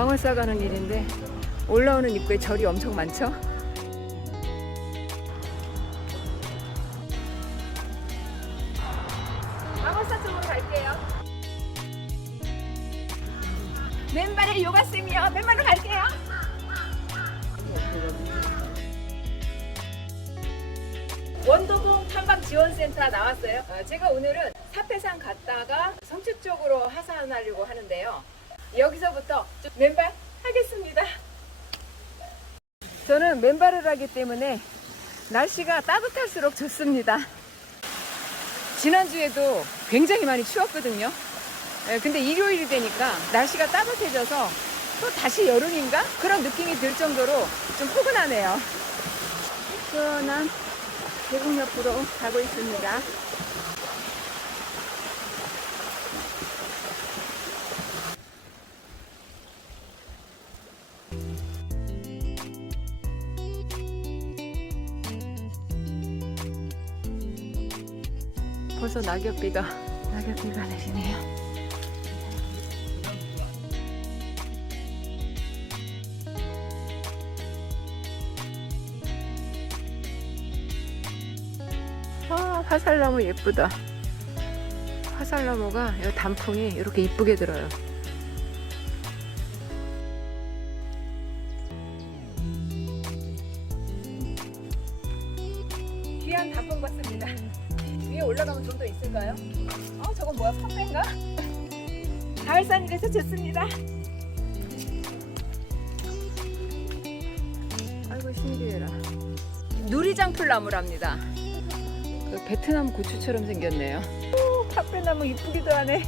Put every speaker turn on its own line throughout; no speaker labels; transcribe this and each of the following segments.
망을 싸가는 길인데 올라오는 입구에 절이 엄청 많죠? 날씨가 따뜻할수록 좋습니다. 지난주에도 굉장히 많이 추웠거든요. 예, 근데 일요일이 되니까 날씨가 따뜻해져서 또 다시 여름인가? 그런 느낌이 들 정도로 좀 포근하네요. 시원한 계곡 옆으로 가고 있습니다. 낙엽비가 낙엽비가 내리네요. 아, 화살나무 예쁘다. 화살나무가 이 단풍이 이렇게 이쁘게 들어요. 귀한 단풍 봤습니다. 위에 올라가면 좀 더 있을까요? 어, 저건 뭐야? 선배인가? 가을산이라서 좋습니다. 아이고 신기해라. 누리장풀 나무랍니다. 그 베트남 고추처럼 생겼네요. 오, 카페나무 이쁘기도 하네.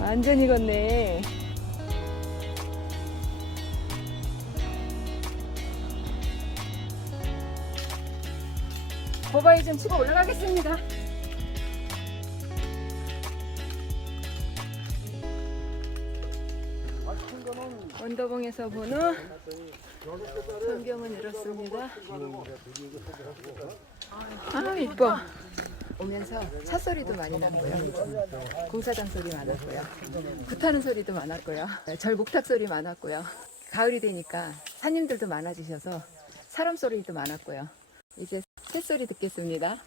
완전 익었네. 고바위 좀 치고 올라가겠습니다. 원더봉에서 보는 전경은 이렇습니다. 아 이뻐. 오면서 차 소리도 많이 났고요. 공사장 소리 많았고요. 굿하는 소리도 많았고요. 절 목탁 소리 많았고요. 가을이 되니까 산님들도 많아지셔서 사람 소리도 많았고요. 이제 새소리 듣겠습니다.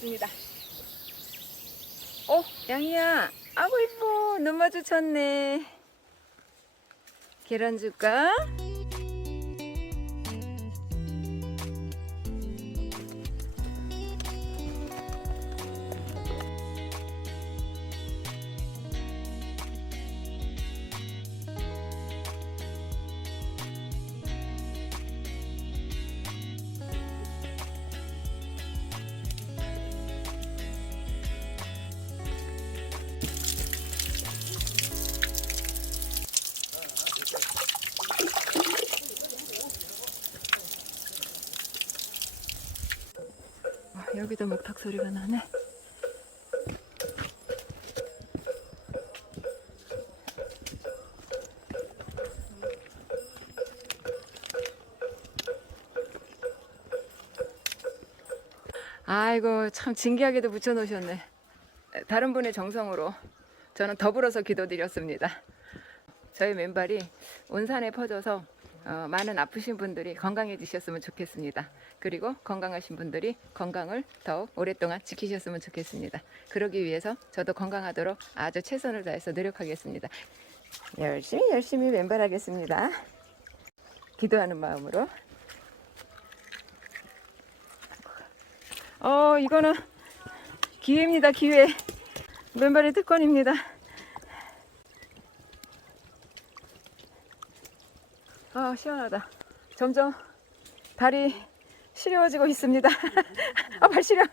가겠습니다. 어, 양이야. 아고 이뻐. 눈 마주쳤네. 계란 줄까? 아, 여기도 목탁 소리가 나네. 아이고 참 진기하게도 붙여놓으셨네. 다른 분의 정성으로 저는 더불어서 기도드렸습니다. 저희 맨발이 온 산에 퍼져서 어, 많은 아프신 분들이 건강해지셨으면 좋겠습니다. 그리고 건강하신 분들이 건강을 더욱 오랫동안 지키셨으면 좋겠습니다. 그러기 위해서 저도 건강하도록 아주 최선을 다해서 노력하겠습니다. 열심히 열심히 맨발하겠습니다. 기도하는 마음으로. 어 이거는 기회입니다 기회. 맨발의 특권입니다. 아 시원하다. 점점 발이 시려워지고 있습니다. 아 발 시려.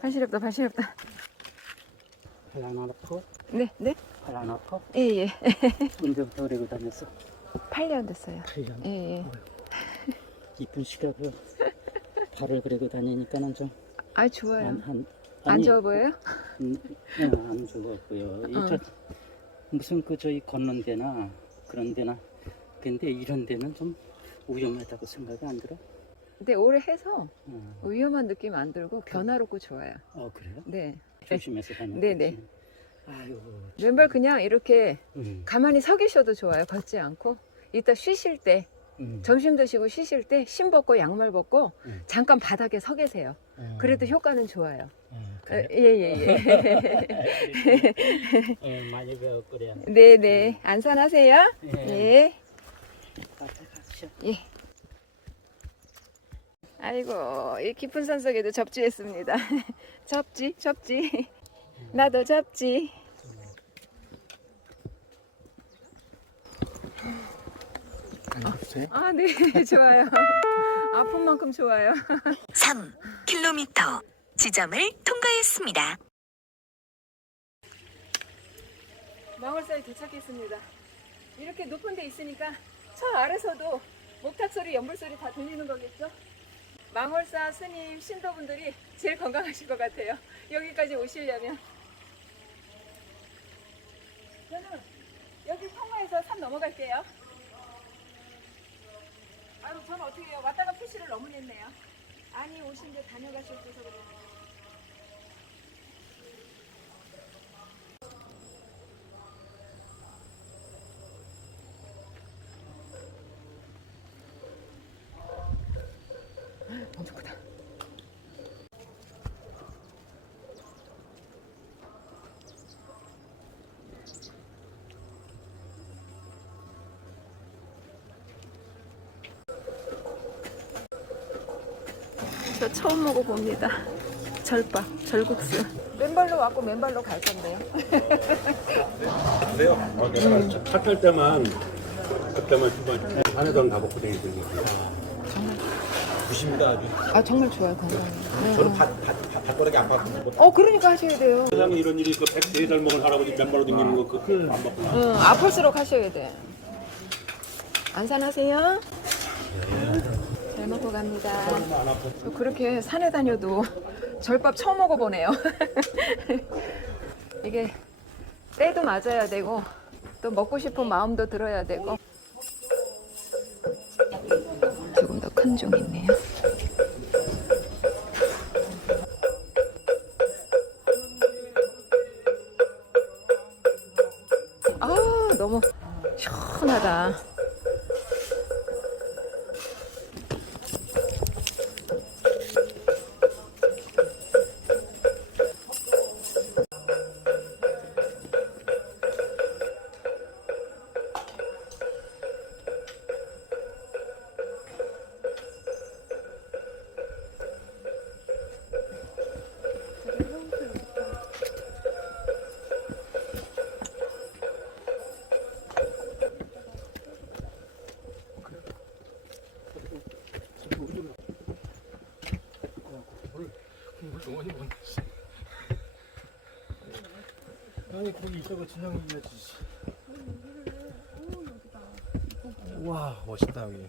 발 시렵다 발 시렵다.
발 안 아파?
네 네.
발 안 아파?
예예.
언제부터 그러고 다녔어?
8년 됐어요.
8년.
예 예.
이쁜 시각으로 발을 그리고 다니니까는 좀
아 좋아요.
한, 한,
안 좋아 보여요?
음, 네, 안 좋았고요. 이저 무슨 그 저희 걷는 데나 그런 데나 근데 이런 데는 좀 위험하다고 생각이 안 들어.
근데 오래 해서
어,
위험한 느낌 안 들고 변화롭고 좋아요.
어 그래요?
네.
조심해서 다녀.
네네.
아유.
왼발 그냥 이렇게
음,
가만히 서 계셔도 좋아요. 걷지 않고. 이따 쉬실 때,
음,
점심 드시고 쉬실 때 신 벗고 양말 벗고
음.
잠깐 바닥에 서 계세요.
어,
그래도 효과는 좋아요.
어,
어,
그래.
예예 예.
예, 많이 배웠구려.
네네. 안산하세요.
예.
예. 예. 아이고 이 깊은 산 속에도 접지했습니다. 접지 접지. 나도 접지. 아 네 좋아요. 아픈 만큼 좋아요.
3km 지점을 통과했습니다.
마을사에 도착했습니다. 이렇게 높은 데 있으니까 저 아래서도 목탁 소리, 연불 소리 다 들리는 거겠죠? 망월사 스님 신도분들이 제일 건강하실 것 같아요. 여기까지 오시려면. 저는 여기 통화해서 산 넘어갈게요. 아유, 저는 어떻게 해요? 왔다가 표시를 너무 냈네요. 아니, 오신 데 다녀가실 때서 그래요. 저 처음 먹어봅니다. 절밥, 절국수. 맨발로 왔고 맨발로 갈 건데요.
그래요? 어, 내가 차탈 때만 그때만 주말 산에도 가보고 다니거든요. 부십니다 아주.
아 정말 좋아요 건강.
저는 밭밭밭바닥에 안 봤고.
어 그러니까 하셔야 돼요.
세상에 이런 일이 그 100세 살 먹은 할아버지 맨발로 다니는 거 그거 안 먹고.
응, 아플수록 하셔야 돼. 안산하세요. 잘 먹고 갑니다. 그렇게 산에 다녀도 절밥 처음 먹어보네요. 이게 때도 맞아야 되고 또 먹고 싶은 마음도 들어야 되고 조금 더 큰종 있네요.
있다가 진영이 이야지 와 멋있다 여기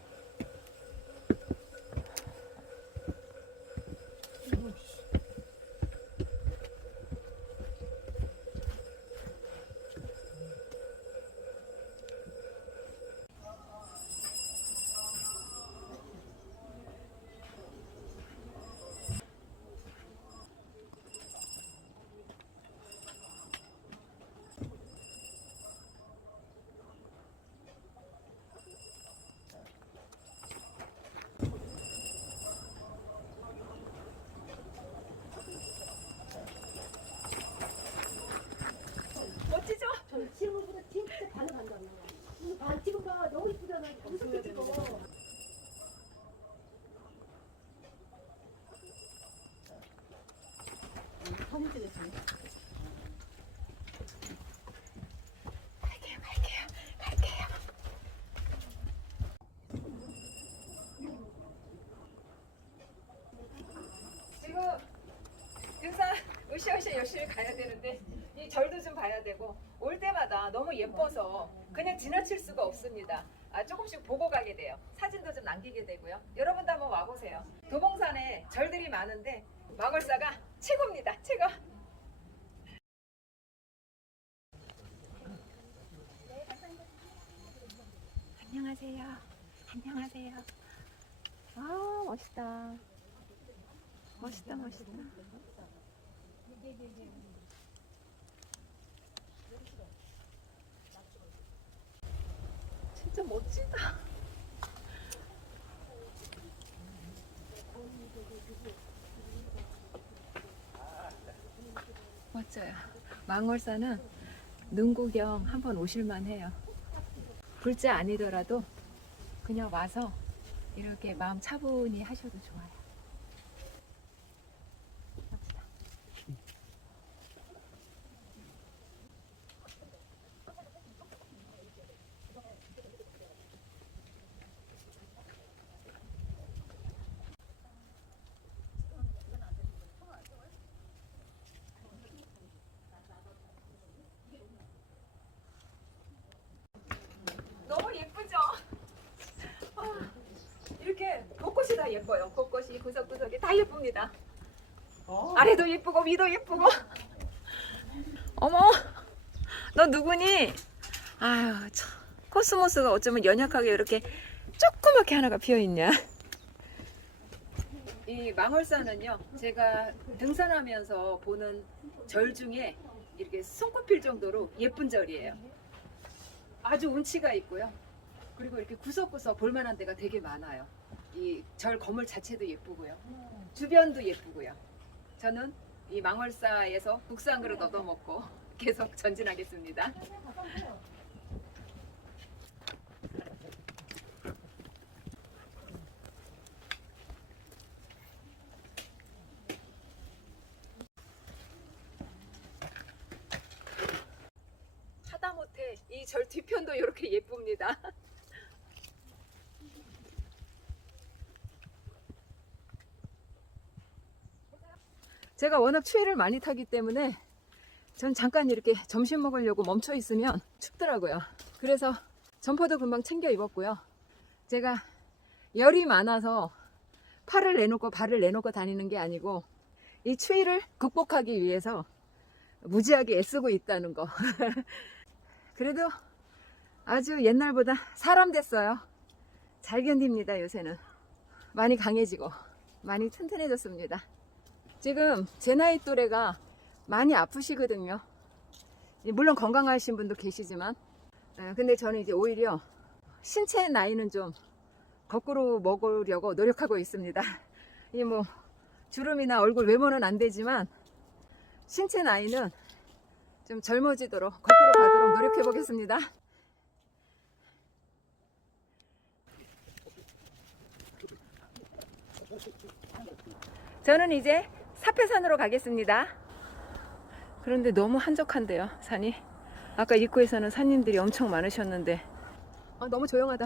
멋지죠?
지금보다 진짜 반응한다. 아, 지금 봐. 너무 이쁘잖아. 무슨 찍어. 사진 찍었어.
갈게요, 갈게요, 갈게요. 지금 등산 으쌰으쌰 열심히 가야 되는데 이 절도 좀 봐야 되고 올 때마다 너무 예뻐서 그냥 지나칠 수가 없습니다. 아, 조금씩 보고 가게 돼요. 사진도 좀 남기게 되고요. 여러분도 한번 와보세요. 도봉산에 절들이 많은데 마걸사가 최고입니다. 최고. 안녕하세요. 안녕하세요. 아 멋있다. 멋있다 멋있다. 진짜 멋지다. 멋져요. 망월사는 눈 구경 한번 오실만 해요. 글자 아니더라도 그냥 와서 이렇게 마음 차분히 하셔도 좋아요. 멋지다. 너무 예쁘죠? 아, 이렇게 곳곳이 다 예뻐요. 곳곳이 구석구석이 다 예쁩니다. 아래도 예쁘고 위도 예쁘고. 어머, 너 누구니? 아유, 참. 코스모스가 어쩌면 연약하게 이렇게 조그맣게 하나가 피어 있냐? 이 망월산은요, 제가 등산하면서 보는 절 중에 이렇게 손꼽힐 정도로 예쁜 절이에요. 아주 운치가 있고요. 그리고 이렇게 구석구석 볼만한 데가 되게 많아요. 이 절 건물 자체도 예쁘고요. 주변도 예쁘고요. 저는 이 망월사에서 국산 그릇 얻어 먹고 계속 전진하겠습니다. 하다못해 이 절 뒤편도 이렇게 예쁩니다. 제가 워낙 추위를 많이 타기 때문에 전 잠깐 이렇게 점심 먹으려고 멈춰 있으면 춥더라고요. 그래서 점퍼도 금방 챙겨 입었고요. 제가 열이 많아서 팔을 내놓고 발을 내놓고 다니는 게 아니고 이 추위를 극복하기 위해서 무지하게 애쓰고 있다는 거. 그래도 아주 옛날보다 사람 됐어요. 잘 견딥니다, 요새는. 많이 강해지고, 많이 튼튼해졌습니다. 지금 제 나이 또래가 많이 아프시거든요. 물론 건강하신 분도 계시지만, 에, 근데 저는 이제 오히려 신체 나이는 좀 거꾸로 먹으려고 노력하고 있습니다. 이 뭐, 주름이나 얼굴 외모는 안 되지만, 신체 나이는 좀 젊어지도록 거꾸로 가도록 노력해 보겠습니다. 저는 이제 사패산으로 가겠습니다. 그런데 너무 한적한데요, 산이. 아까 입구에서는 산님들이 엄청 많으셨는데, 아, 너무 조용하다.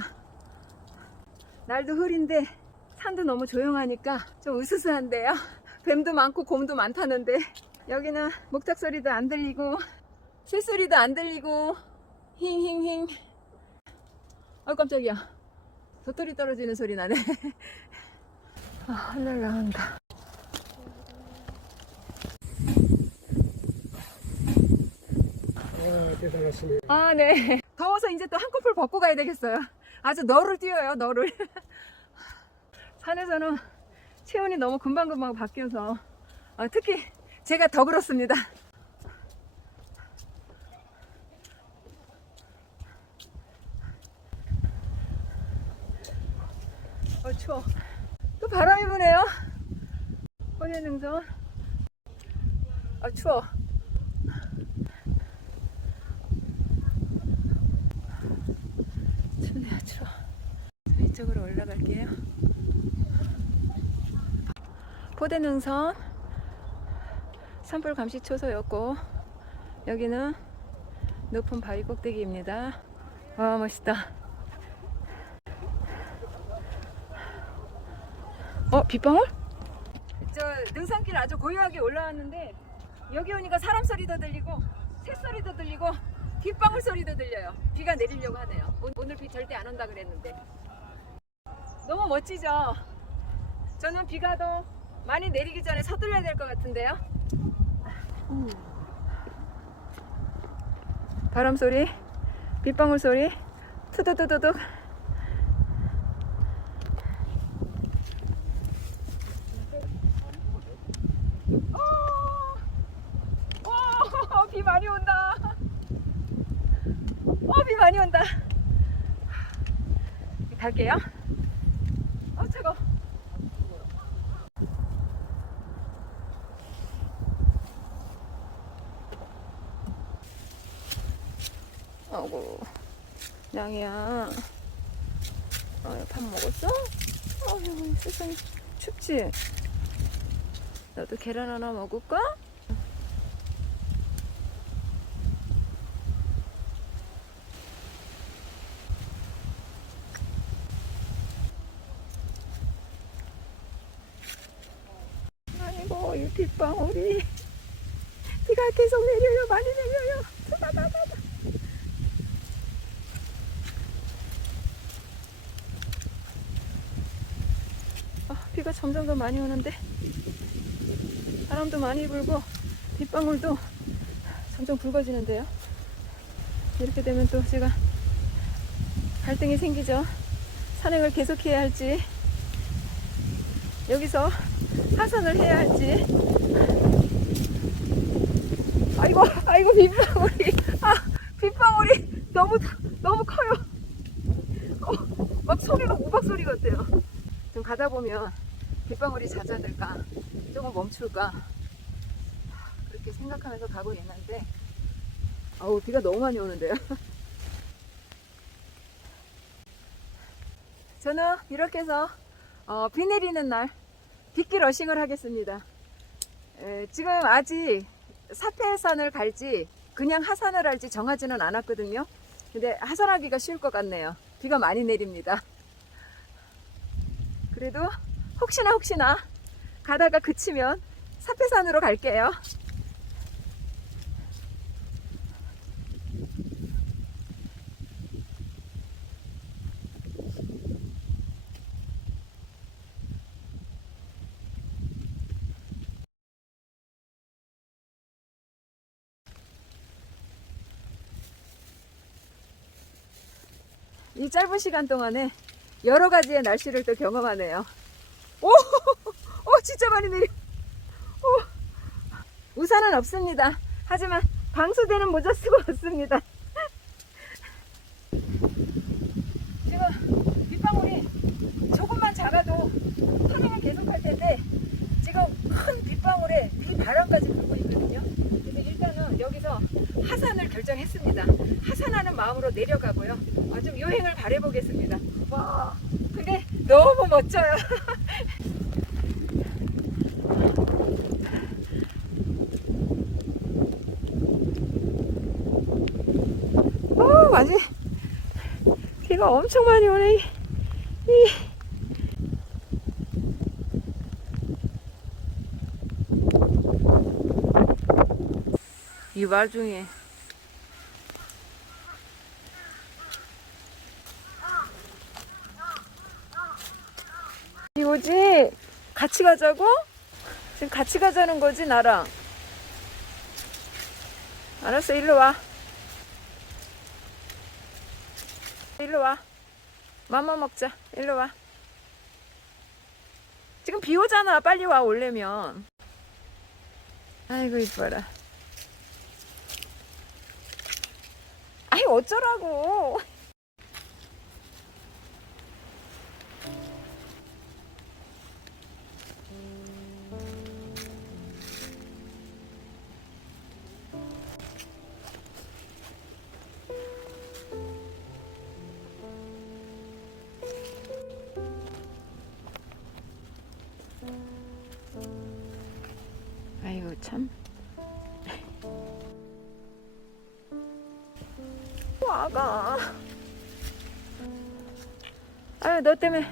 날도 흐린데 산도 너무 조용하니까 좀 으스스한데요. 뱀도 많고 곰도 많다는데 여기는 목탁 소리도 안 들리고 새 소리도 안 들리고 힝힝힝. 아 깜짝이야. 도토리 떨어지는 소리 나네. 아, 하늘 나온다. 아, 네. 더워서 이제 또 한꺼풀 벗고 가야 되겠어요. 아주 너를 뛰어요, 너를. 산에서는 체온이 너무 금방금방 바뀌어서 아, 특히 제가 더 그렇습니다. 어, 추워. 또 바람이 부네요. 호련능선. 아, 추워. 춥네요, 추워. 자, 이쪽으로 올라갈게요. 포대능선 산불 감시 초소였고 여기는 높은 바위 꼭대기입니다. 와 멋있다. 어 빗방울? 저 능산길 아주 고요하게 올라왔는데 여기 오니까 사람 소리도 들리고 새 소리도 들리고 빗방울 소리도 들려요. 비가 내리려고 하네요. 오- 오늘 비 절대 안 온다 그랬는데 너무 멋지죠? 저는 비가 더 많이 내리기 전에 서둘러야 될 것 같은데요. 바람 소리, 빗방울 소리, 투두두두둑. 비 많이 온다. 어, 비 많이 온다. 갈게요. 어, 차가. 아이고, 양이야. 어, 밥 먹었어? 아유, 세상에 춥지? 너도 계란 하나 먹을까? 아이고, 이 빗방울이. 비가 계속 내려요, 많이 내려요. 따다다다. 아, 비가 많이 오는데 바람도 많이 불고 빗방울도 점점 굵어지는데요. 이렇게 되면 또 제가 갈등이 생기죠. 산행을 계속해야 할지 여기서 하산을 해야 할지 아이고 아이고 빗방울이 아 빗방울이 너무 너무 커요. 어, 막 소리가 우박 소리 같아요. 좀 가다 보면 빗방울이 잦아들까 조금 멈출까? 그렇게 생각하면서 가고 있는데 아우 비가 너무 많이 오는데요. 저는 이렇게 해서 어, 비 내리는 날 빗길 러싱을 하겠습니다. 에, 지금 아직 사패산을 갈지 그냥 하산을 할지 정하지는 않았거든요. 근데 하산하기가 쉬울 것 같네요. 비가 많이 내립니다. 그래도 혹시나 혹시나 가다가 그치면 사패산으로 갈게요. 이 짧은 시간 동안에 여러 가지의 날씨를 또 경험하네요. 진짜 많이 내려. 오, 우산은 없습니다. 하지만 방수되는 모자 쓰고 왔습니다. 지금 빗방울이 조금만 작아도 산행을 계속할 텐데 지금 큰 빗방울에 비바람까지 불고 있거든요. 그래서 일단은 여기서 하산을 결정했습니다. 하산하는 마음으로 내려가고요. 어, 좀 여행을 바래보겠습니다. 와, 근데 너무 멋져요. 어, 완전 비가 엄청 많이 오네. 이, 이. 이 와중에 이거지? 같이 가자고? 지금 같이 가자는 거지 나랑? 알았어 일로 와 일로 와. 맘마 먹자. 일로 와. 지금 비 오잖아. 빨리 와 올려면. 아이고 이뻐라. 아이 어쩌라고 아유 너 때문에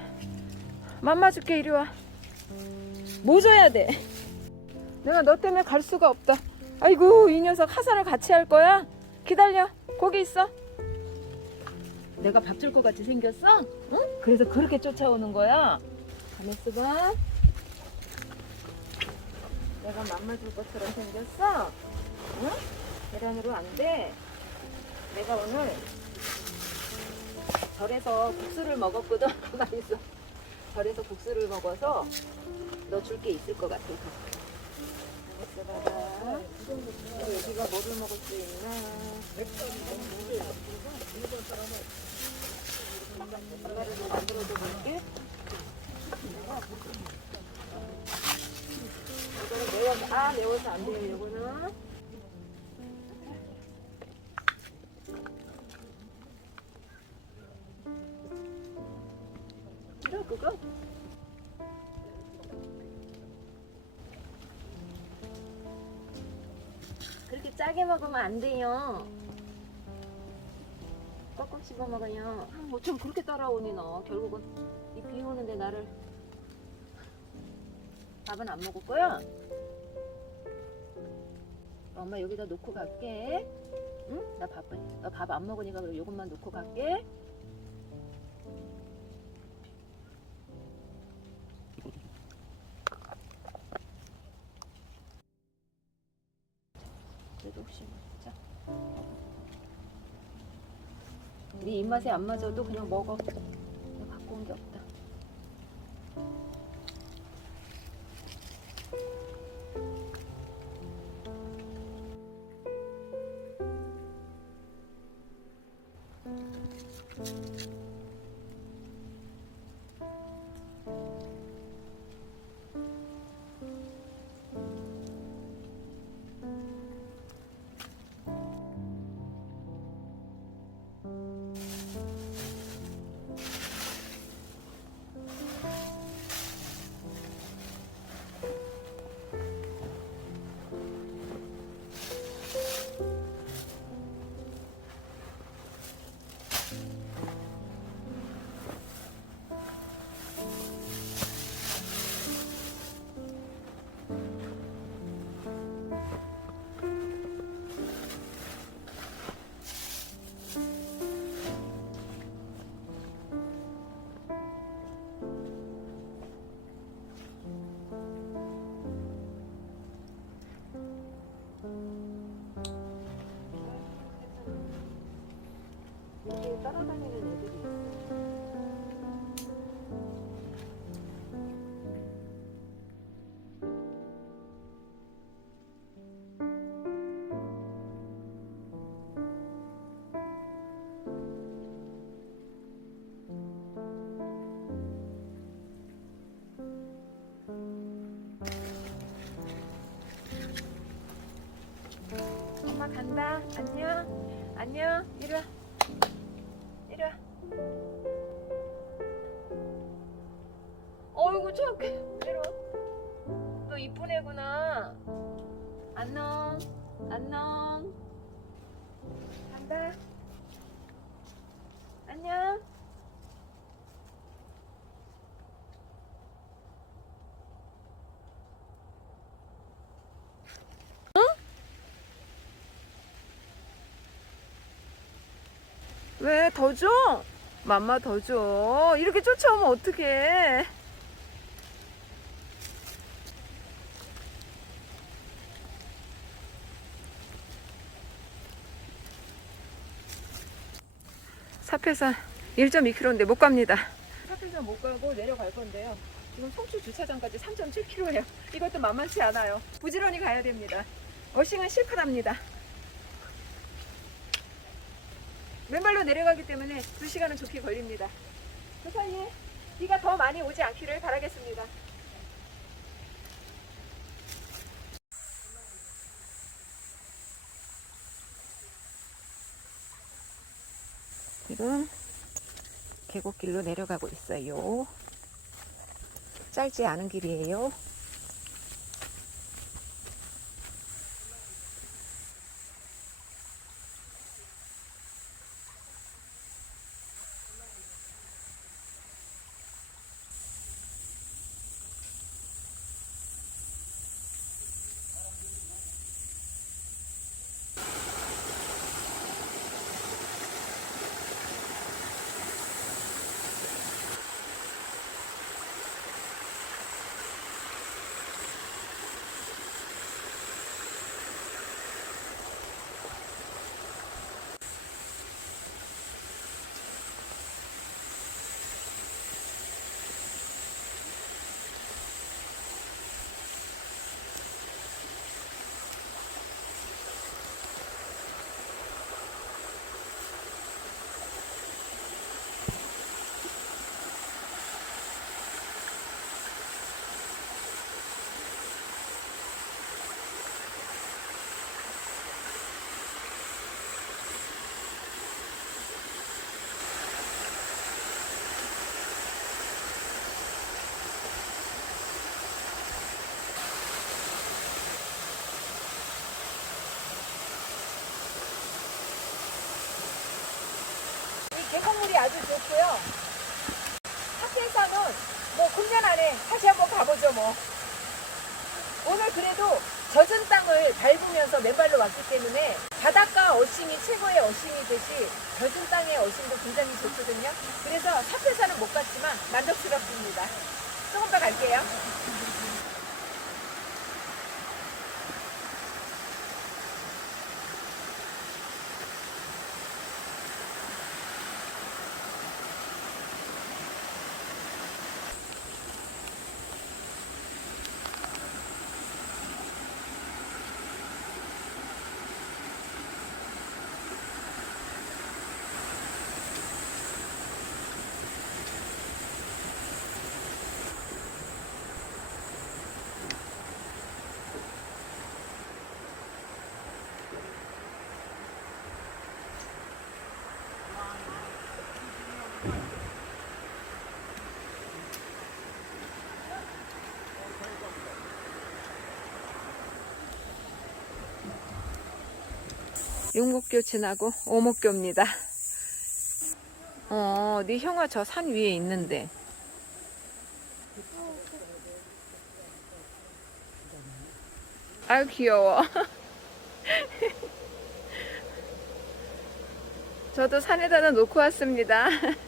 맘마 줄게 이리 와. 뭐 줘야 돼? 내가 너 때문에 갈 수가 없다. 아이고 이 녀석 하산을 같이 할 거야? 기다려. 거기 있어. 내가 밥 줄 것 같이 생겼어? 응? 그래서 그렇게 쫓아오는 거야? 가만 있어 봐. 내가 맘마 줄 것처럼 생겼어? 응? 계란으로 안 돼. 내가 오늘 절에서 국수를 먹었거든. 가만히 있어. 절에서 국수를 먹어서 너 줄 게 있을 것 같아서. 여기가 뭐를 먹을 수 있나? 이거를 좀 만들어줘 볼게. 이거는 매워서, 아, 매워서 안 돼요, 이거는. 먹으면 안 돼요. 꼭꼭 씹어 먹어요. 아, 어쩜 그렇게 따라오니 너? 결국은 이 비 오는데 나를 밥은 안 먹을 거야? 엄마 여기다 놓고 갈게. 응? 나 바빠. 나밥 안 먹으니까 그럼 요것만 놓고 갈게. 그래도 혹시 진짜 네 입맛에 안 맞아도 그냥 먹어. 갖고 온 게 없다. 엄마 간다. 안녕. 안녕. 이리 와. 이리 와. 어이구 착해. 이리 와. 너 이쁜 애구나. 안녕. 안녕. 간다. 안녕. 왜 더 줘? 맘마 더 줘. 이렇게 쫓아오면 어떡해. 사패산 1.2km인데 못 갑니다. 사패산 못 가고 내려갈 건데요. 지금 송출 주차장까지 3.7km예요. 이것도 만만치 않아요. 부지런히 가야 됩니다. 어싱은 실컷합니다. 맨발로 내려가기 때문에 2시간은 좋게 걸립니다. 그 사이에 비가 더 많이 오지 않기를 바라겠습니다. 지금 계곡길로 내려가고 있어요. 짧지 않은 길이에요. 아주 좋고요. 학교에서는 뭐 9년 안에 다시 한번 가보죠 뭐. 오늘 그래도 젖은 땅을 밟으면서 맨발로 왔기 때문에 바닷가 어싱이 최고의 어싱이듯이 젖은 땅의 어싱도 굉장히 좋거든요. 그래서 삽회사는 못 갔지만 만족스럽습니다. 조금 더 갈게요. 육목교 지나고 오목교입니다. 어, 네 형아 저 산 위에 있는데. 아유 귀여워. 저도 산에다가 놓고 왔습니다.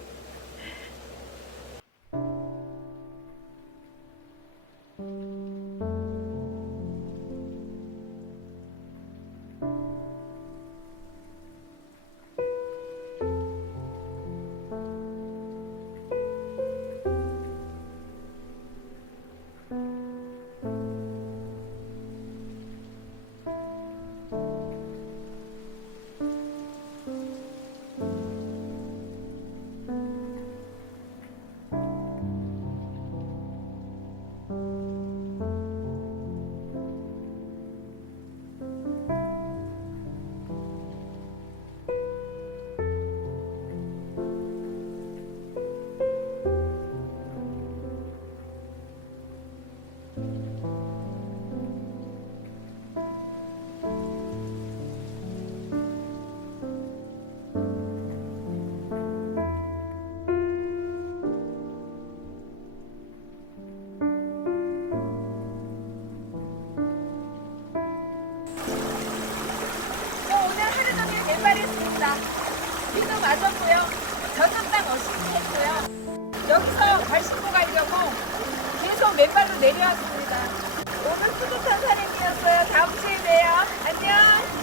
여기서 발 씻고 가려고 계속 맨발로 내려왔습니다. 오늘 뿌듯한 산행이었어요. 다음 주에 봬요. 안녕.